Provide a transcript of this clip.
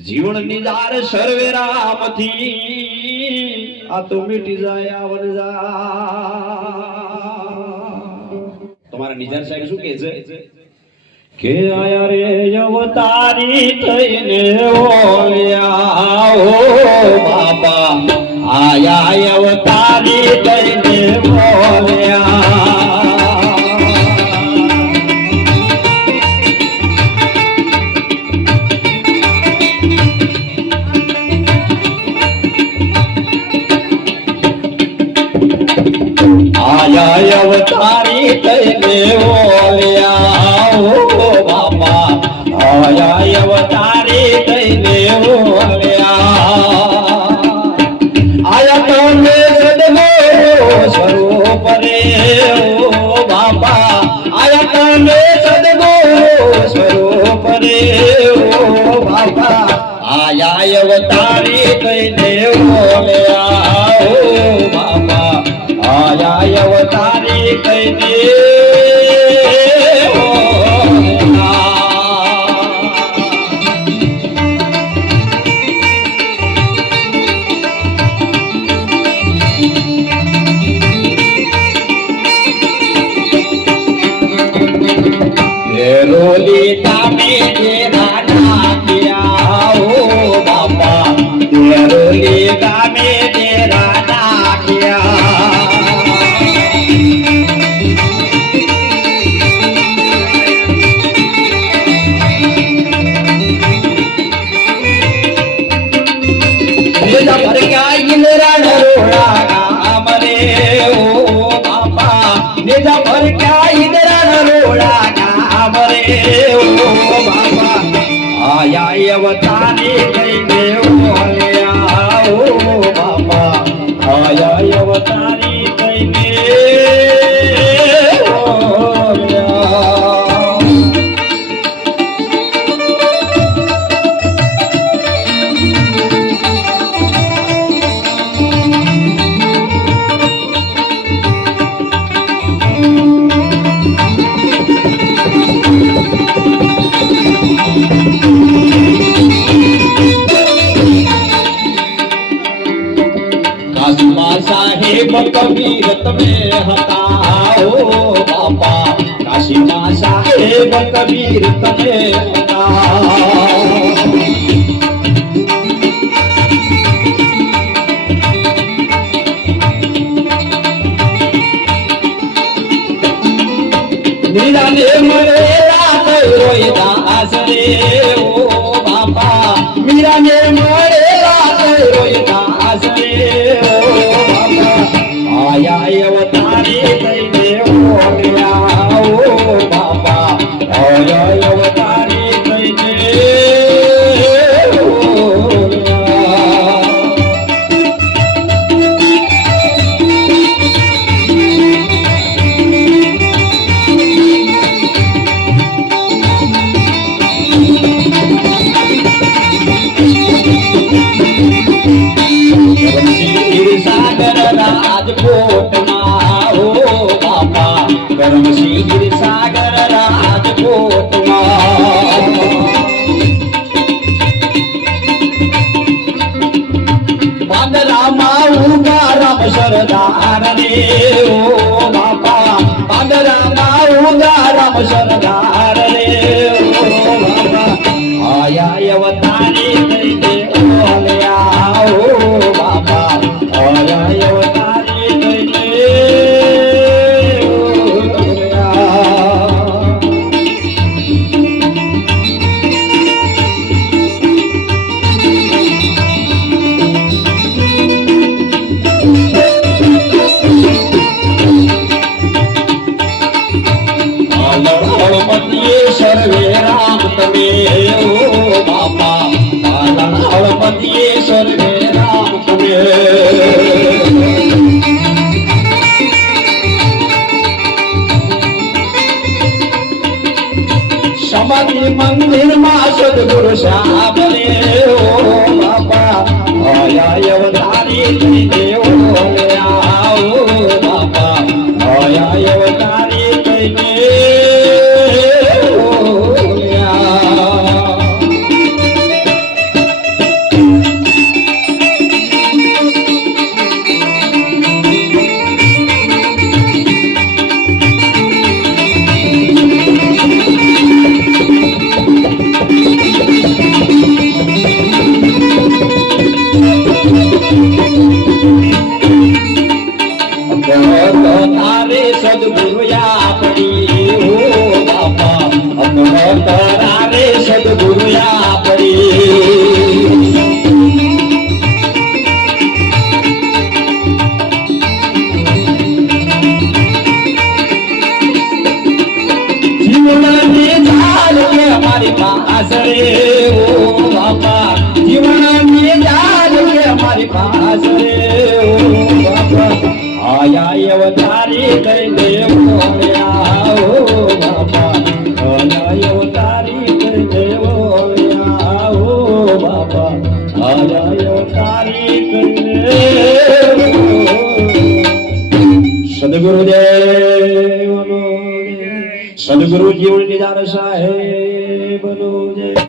जीवन निजार सर्वे राम थी आ तो मिटी जाए आवण जा तुम्हारा निजार साहेब શું કહે છે કે આયા રે અવતારી થઈને ઓલ્યા ઓ બાબા આયા અવતારી થઈને ઓલ્યા अवतारी कहने ओलिया ओ बाबा आया अवतारी कहने ओलिया आया तो में सदगो स्वरूप रे ओ बाबा आया तो में सदगो स्वरूप रे ओ बाबा आया अवतारी कहने ओलिया ओ बाबा आया अवतारी कहने रोलिता में तेरा नाकिया ओ बाबा रोलिता में तेरा नाकिया भर क्या इंद्रा नरोड़ा नाम रे ओ बाबा निजा भर क्या इंद्रा नरोड़ा नाम रे ओ बाबा आया अवतारी कहने ओलिया ओ बाबा आया अवतारी कहने साहेब कबीरत में हता ओ बाबा काशीमा साहेब कबीरत में हता मीरा ने मरेला रोई दास रे ओ बाबा मीरा ने मरेला रोई दास रे आया अवतारी कहने ओलिया ओ बाबा आया अवतारी कहने सागर राजकोट ओ बाबा करम सिंह सागर राजकोट बांदरा माऊगा राम सरदार रे ओ बाबा बांदरा माऊगा राम सरदार रे ओ बाबा आया अवतारी कहने ओलिया ओ बाबा आया अवतारी कहने सर्वे राम तमे ओ बाबा हळपतिये सर्वे राम तमे समाधि मंदिर मा सद्गुरु श्याम रे ओ बाबा आया अवतारी कहने ओलिया ओ बाबा आया अवतारी कहने જીવનની જાળ કે અમારી પાસે ઓ બાપા જીવનની જાળ કે અમારી પાસે ઓ બાપા આયા અવતારી લઈને ઓળ્યા ઓ બાપા આયા અવતારી લઈને ઓળ્યા ઓ બાપા આયા અવતારી લઈને સદગુરુદેવનો સદગુરુ જીવન નિધાર સાહેબ નો જય।